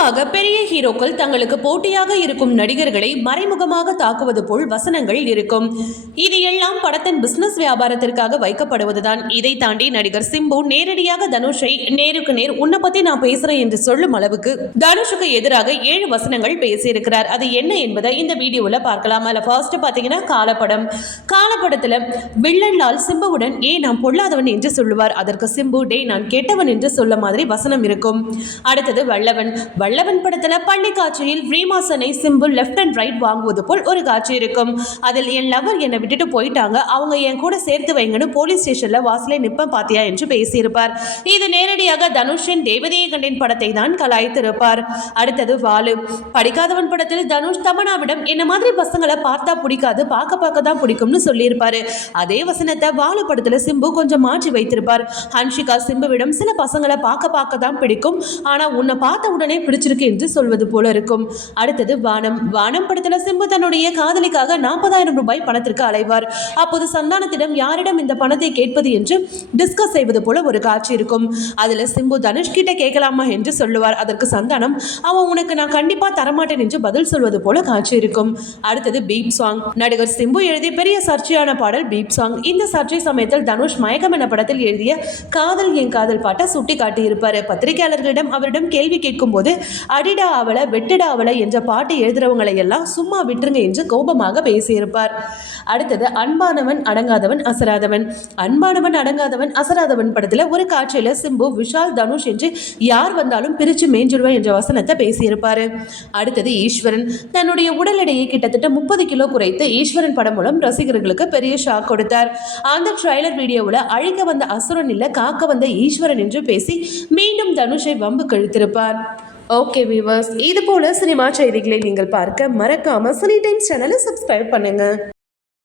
பொதுவாக பெரிய ஹீரோக்கள் தங்களுக்கு போட்டியாக இருக்கும் நடிகர்களை மறைமுகமாக தாக்குவது போல் வசனங்கள் இருக்கும். இது எல்லாம் படத்தின் பிசினஸ் வியாபாரத்திற்காக வைக்கப்படுவதுதான். இதை தாண்டி நடிகர் சிம்பு நேரடியாக தனுஷை நேருக்கு நேர் உன்னை பத்தி நான் பேசுறேன் என்று சொல்லும் அளவுக்கு தனுஷுக்கு எதிராக ஏழு வசனங்கள் பேசியிருக்கிறார். அது என்ன என்பதை இந்த வீடியோவில் பார்க்கலாம். அதில் ஃபர்ஸ்ட் பார்த்தீங்கன்னா காலப்படம். காலப்படத்தில் வில்லன்லால் சிம்புவுடன் ஏ நான் பொல்லாதவன் என்று சொல்லுவார். அதற்கு சிம்பு டே நான் கெட்டவன் என்று சொல்ல மாதிரி வசனம் இருக்கும். அடுத்தது வல்லவன் வல்லவன் படத்துல பள்ளி காட்சியில் ரீமாசனை சிம்பு லெஃப்ட் அண்ட் ரைட் வாங்குவது போல் ஒரு காட்சி இருக்கும். அதில் என் லவர் என்னை விட்டுட்டு போயிட்டாங்க. அவங்க என் கூட சேர்த்து வைங்கன்னு போலீஸ் ஸ்டேஷன்ல வாசலே நிப்ப பாத்தியா என்று பேசியிருப்பார். இது நேரடியாக தனுஷின் தேவதையை கண்டேன் படத்தை தான் கலாய்த்திருப்பார். அடுத்தது வாலு. படிக்காதவன் படத்தில் தனுஷ் தமனாவிடம் என்ன மாதிரி பசங்களை பார்த்தா பிடிக்காது பார்க்க பார்க்க தான் பிடிக்கும்னு சொல்லியிருப்பாரு. அதே வசனத்தை வாலு படத்துல சிம்பு கொஞ்சம் மாற்றி வைத்திருப்பார். ஹன்ஷிகா சிம்புவிடம் சில பசங்களை பார்க்க பார்க்க தான் பிடிக்கும். ஆனா உன்னை பார்த்த உடனே வச்சிருக்கு என்று சொல்வது போல இருக்கும். அடுத்தது வானம். வானம் படத்துல சிம்பு தன்னுடைய காதலிக்காக நாற்பதாயிரம் ரூபாய் பணத்திற்கு அலைவார். அப்போது சந்தானத்திடம் யாரிடம் இந்த பணத்தை கேட்பது என்று டிஸ்கஸ் செய்வது போல ஒரு காட்சி இருக்கும். அதுல சிம்பு தனுஷ் கிட்ட கேட்கலாமா என்று சொல்லுவார். அதற்கு சந்தானம் அவன் உனக்கு நான் கண்டிப்பா தரமாட்டேன் என்று பதில் சொல்வது போல காட்சி இருக்கும். அடுத்தது பீப் சாங் நடிகர் சிம்பு எழுதிய பெரிய சர்ச்சையான பாடல் பீப் சாங் இந்த சர்ச்சை சமயத்தில் தனுஷ் மயக்கம் என படத்தில் எழுதிய காதல் என் காதல் பாட்டை சுட்டி காட்டியிருப்பார் பத்திரிகையாளர்களிடம் அவரிடம் கேள்வி கேட்கும்போது அடிடா அவளை வெட்டுடா அவளை என்ற பாட்டு எழுதுறவங்களை எல்லாம் சும்மா விட்டுருங்க என்று கோபமாக பேசியிருப்பார். அடுத்தது அன்பானவன் அடங்காதவன் அசராதவன். அன்பானவன் அடங்காதவன் அசராதவன் படத்தில் ஒரு காட்சியில் சிம்பு விஷால் தனுஷ் என்று யார் வந்தாலும் பிரித்து மேஞ்சிடுவேன் என்ற வசனத்தை பேசியிருப்பார். அடுத்தது ஈஸ்வரன். தன்னுடைய உடல் எடையை கிட்டத்தட்ட முப்பது கிலோ குறைத்து ஈஸ்வரன் படம் மூலம் ரசிகர்களுக்கு பெரிய ஷாக் கொடுத்தார். அந்த ட்ரைலர் வீடியோவில் அழிக்க வந்த அசுரன் இல்லை காக்க வந்த ஈஸ்வரன் என்று பேசி மீண்டும் தனுஷை வம்பு கழுத்திருப்பார் ஓகே வியூவர்ஸ் இது போல சினிமா செய்திகளை நீங்கள் பார்க்க மறக்காம சனி டைம்ஸ் சேனலை சப்ஸ்கிரைப் பண்ணுங்க.